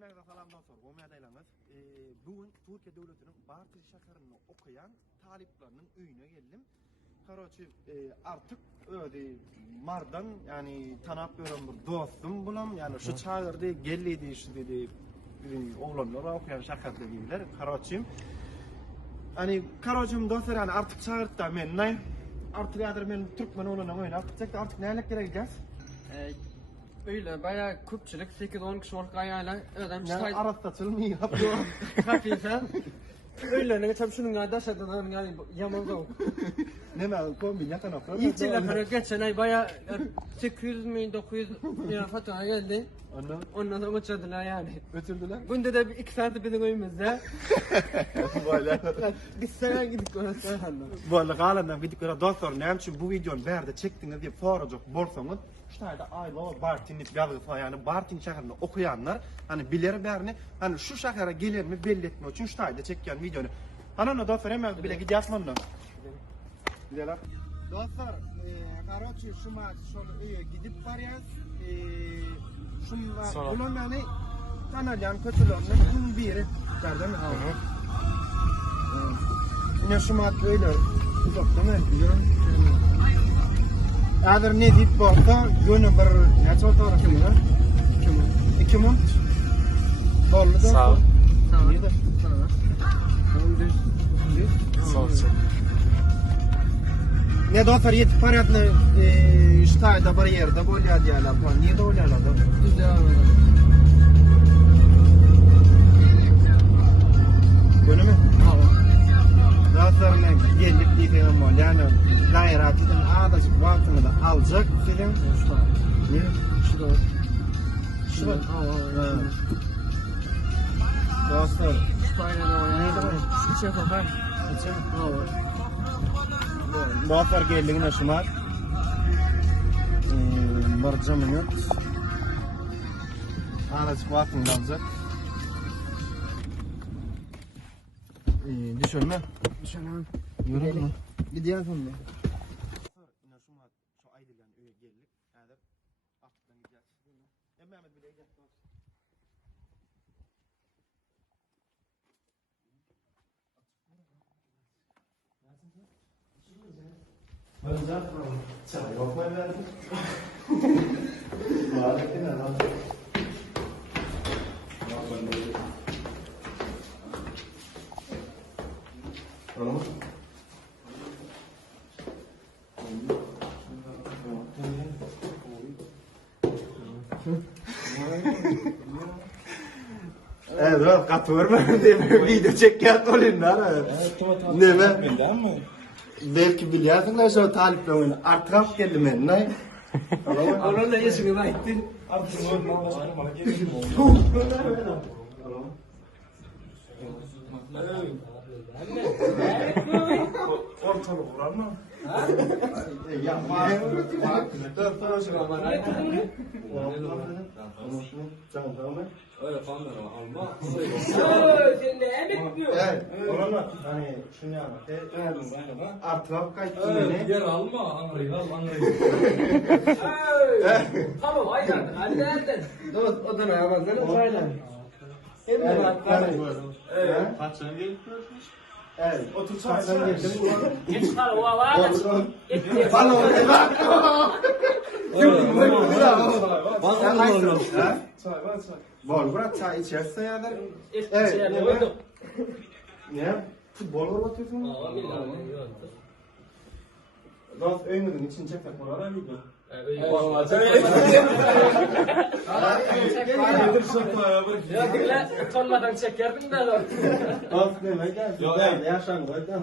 Emekde salamdan sonra o medaylanız. Bugün Türkiye Devleti'nin Bartın şehrini okuyan taliplerinin üyüne geldim. Karoçi artık öyle mardan yani tanap gören bir dostum bulam yani şu çağırdı gelliydi işte dedi oğlanlar okuyan şakatlı gibiler Karoçim. Hani Karoçim dostlar yani artık çağırdı da men ne? Artık yadır ben Türkmen oğlana oynayacak artık neyle gideceğiz? Öyle bayağı köpçülük 8-10 kişi ork ayağıyla ödem Yani arasında çılmıyor. Hafiften öyle ne tabii şunun kadar şartlardan yani yaman zor. Ne ben kombi yakın oklar. İlk lafını geçen ay bayağı 800 mi 900 lira fatura geldi. Ondan sonra uçurdular yani. Götürdüler. Günde de 2 saat bizim oyumuzda. Böyle. Biz sana gidip orası hanım. Böyle kalandan gidip göre dostlar ne için bu videonun berde çektiğiniz diye foracak borsanız şurada ayva Bartın'lık yazısı yani Bartın şehrinde okuyanlar hani bilir berini hani şu şehre gelir mi belli etmek için şurada çeken videonu. Hani dostlar hemen bile gidiyoruz mu? Gidelim. Dostlar, karoçi şuma şöyle üye gidip varız. Şuma bunun yani tanıyan kötülerinin biri. Gördün mü? Yine şuma böyle uzak değil mi? Eğer ne deyip baksa yönü bir ne çok doğru kimi var? 2 mont. Doğru da. Sağ ol. İyi de. Sağ ol. Ne dostlar yetip paratlı ştayda bir yerde bolya diyorlar falan. Niye de oluyorlar da? Düz devam edelim. Böyle mi? Tamam. Dostlar ne geldik diyeceğim var. Yani gayretiden ağdaşık vaktini de alacak dedim. Şu var. Ne? Şu da. Şu var. Tamam. Dostlar. Aynen o ya. Neydi bu? Hiç yapamam. Tamam. Dostlar geldiğine şumar. Barca minut. Ağdaşık vaktini alacak. Düşürme. Düşemem. Yürü mü? Gidiyorsun mu? Yine şuma şu aydılan öyle geldik. Yani artıktan gideceğiz. Mehmet bile gidecek. Ben zaten çay yapmayı verdim. Maalesef ne lan? Tamam. Evet, katılır diye video çekken kolinler. Ne mi? Belki biliyorsunlar şu talipler oyunu. Artık geldim ben. Ne? Onun da yaşını baktın. Artık bana gelin mi ortalık vuran mı? Yapma. Öyle falan da alma. Sen de emek diyor. Evet. Olanlar hani şunu anlat. Artık kayıttı beni. Yer alma, anlayın al, anlayın. Tamam aynen. Hadi. Dost o da ne yapalım? Aynen. Hem de bak. Evet. Kaç sene gelip görmüş? Evet. Otur Sen geldin. Geç kal o var. Bana Bol bırak çay içerse ya da. Evet. Ne? Futbol var bakıyorsun. Dost öğünün için çekmek var. Tonmadan çekerdim de. Dost ne gel. Yaşan koydan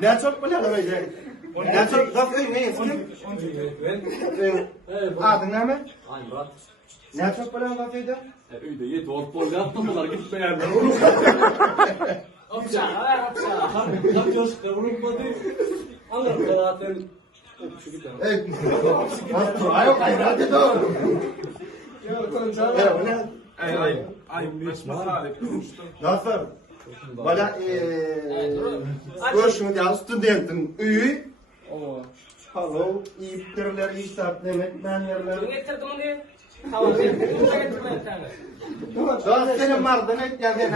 ne çok böyle böyle. Ne çok dost ne eski? Adın ne mi? Ne çok böyle bakıyordu? Öyle ye doğru bol yapmadılar gitmeyenler. Hopça. Kaç yaşında vurulmadı. Anladım zaten. Evet. Ayo hayır doğru. Ay mesma talip konuştum. Dostlar. Bana görüşmek ya studentin üyü. Hello, iyi biterler, iyi saat demek, ben yerler. Getirdim onu. Tamam, buraya getirme tane. Dost senin mardan etken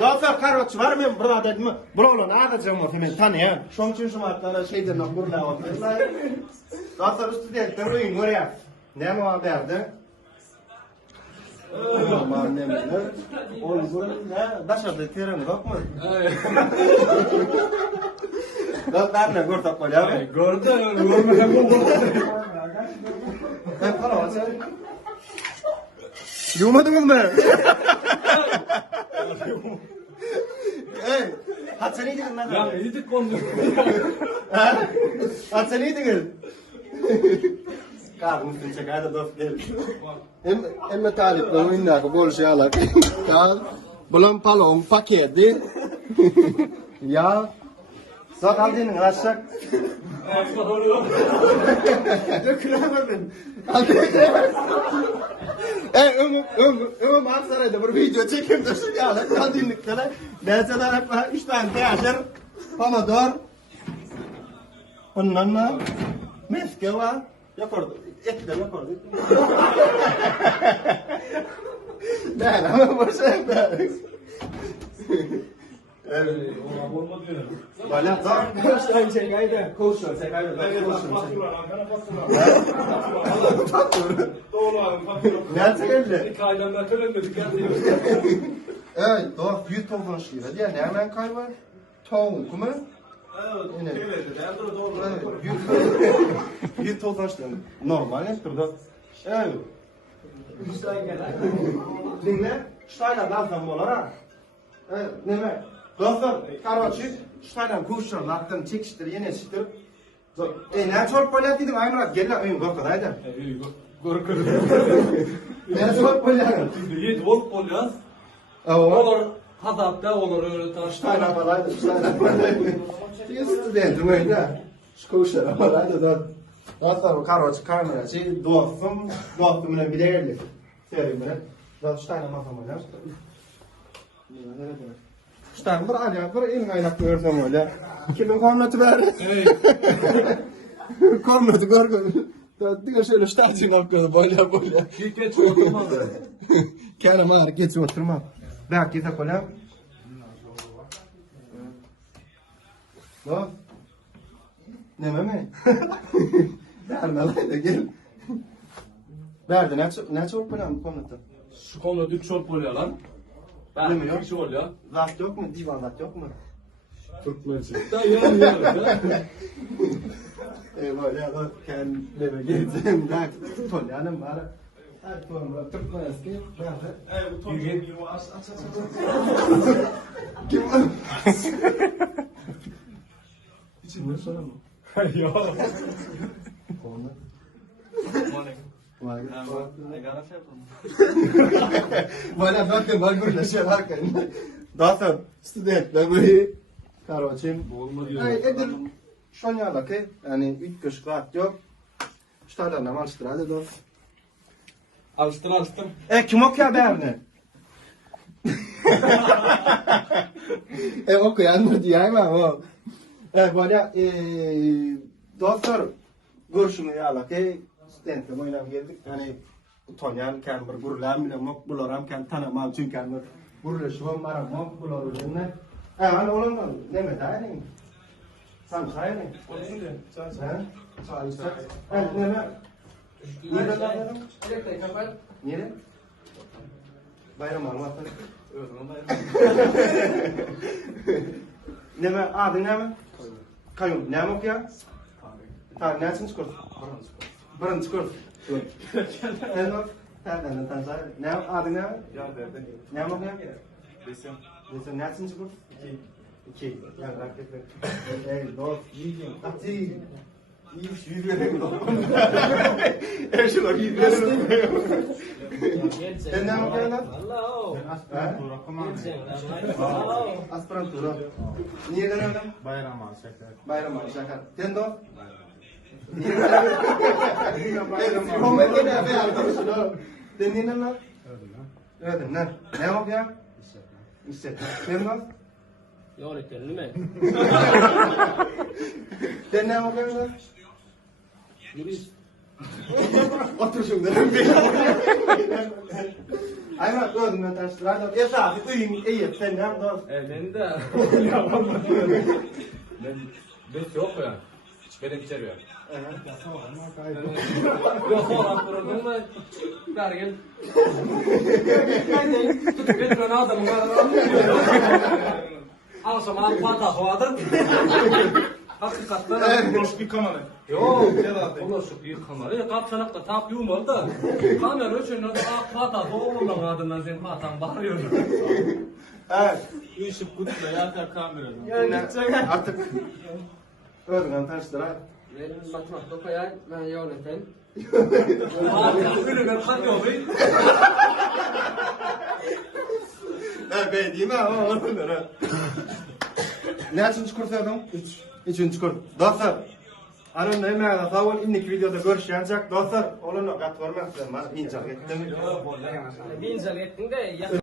dostlar karoç var men burada dedim bulanı ağacım o men tanıyan şoň üçin şu martlara şeyden burla oturlar dostlar studentler oyun görýär näme var berdi aman näme ol burun ne daşarda terin yokmu dostlar ne gör tapal ya Gördün hep karoç yumadınız mı? Hey, hatsani edin lan. Ya yedik kondu. Hatsani edin. Kar mümkün çekayda dost gel. Hem talipler oyunlar bolşalar. Ya bulan palon paketi. Ya Zat aldın aşak. Dökülemedin. Ömüm Aksaray'da bir video çekeyim de şu yağla kaldığınlıklara. Derseler hep 3 tane teaşır, pomodor. Ondan mı? Meske var. Yapardı. Eti de yapardı. Ben ama boşa yaparız. Evet. Bana da koşan çekaydı. Koşan çekaydı. Nerede geldi? Kaydan ben tölenmedik ya. Evet, doğru. Büyük toplantı şiiri. Diye ne hemen kay var? Toğun kuma? Evet. Büyük toplantı şiiri. Normal ne turda? Evet. Dinle. Ştayla lazım olar ha. Evet, neme? Dostlar, karvaçı, ştayla kuşlar, laktın, çekiştir, yeneştir. Ne çok polyat dedim, aynı rahat, gel lan, oyun korkadaydı. Korkur. Ne çok polyat? Yedi volt polyas. Olur. Hazapta olur öyle taşlar. Ştayla balaydı, ştayla balaydı. Studentim öyle. Şu kuşlar balaydı da. Dostlar, karvaçı, kameracı, dostumla bir değerli. Serim ben. Da ştayla masam oynar. Ştayla bir alyak, bir elin aynak görsem öyle. Kimin kornatı ver? Kornatı korkun. Diga şöyle ştaycın korkun, böyle. Geç oturmadı. Kendime hareket oturma. Belki de kolem. Ne? Ne mi? Verme lan da gel. Verdi ne çok kolem konutu. Şu konuda 3 çok polya lan. Ben Bilmiyorum. 2 polya. Zat yok mu? Divan zat yok mu? Türkmenci. Da ya. Böyle ya kendime geleceğim. Ben kolyanım var. Her konuda Türkmenski. Bu Türkmen aç. Kim var? İçinde sonra mı? Ya. Konu. Bana bakın bak burada şey varken. Daha studentler böyle karvaçın. Ay edir şonyala ki yani 3 kış rahat yok. Ştaylar nam alıştırdı da. Alıştır. Kim okuyor berne? Okuyan mı diyeyim ama. Böyle dostlar görüşünü yala ki studentler oynam geldik. Yani Tonyan kan bir gurlam bilen mok bularam kan tanamam çünkü kan bir gurlaşmam maram mok bular üzerine. Hani olan ne medayın? Sen sayın. Sen sayın. Ne mi? Nerede lan? Elektriği kapat. Nerede? Bayram almatın. Ne mi? Adı ne mi? Kayın. Ne mi okuyor? Tarih nesin çıkart? Birinci kurs. Elma. Nereden tanışar? Ne adı ne? Ya derdi. Ne mi okuyor? Desem. Nesin nesin çıkart? İki. Yani raketler. Ey dost. Yiyeceğim. Ati. İyi yüz verelim. Şuna yüz verelim. Sen ne mi okuyorsun lan? Aspirantura. Niye dönüyorsun? Bayram şeker. Bayram şeker. Sen de? Komen gene be arkadaşlar. Senin ne? Öyle ne? Ne okuyor? İşte. Sen ne? Öğretmenim mi? Sen ne okuyorsun? Yürüyüş. Otur şunda. Aynen özümden tanıştırayım. Esası uyum iyi sen hem de. Ben de. Ben yok ya. Benim içeri ya. Yok oğlan kurulduğum da ver gel. Tutup ben adamım. Al zaman patah oğladın. Hakikaten. Boş bir kamalı. Yok. Onlar şu büyük kamera. Kapçanakta tap yumur da. Kamera için de patah oğlan adından sen patah bağırıyorsun. Evet. Işık kutusla yatar kamerada. Yani Artık özümden tanıştırayım. benim matematik okuyan, ben yöneten. Önüme kat yok. Ben diyeyim ama onlara. Ne üçüncü kurs edin? Üçüncü kurs. Dostlar, anın ne meğer savun inlik videoda görüşeceğiz. Dostlar, olana kat vermezler. İncak ettim. Bir incelik ettin de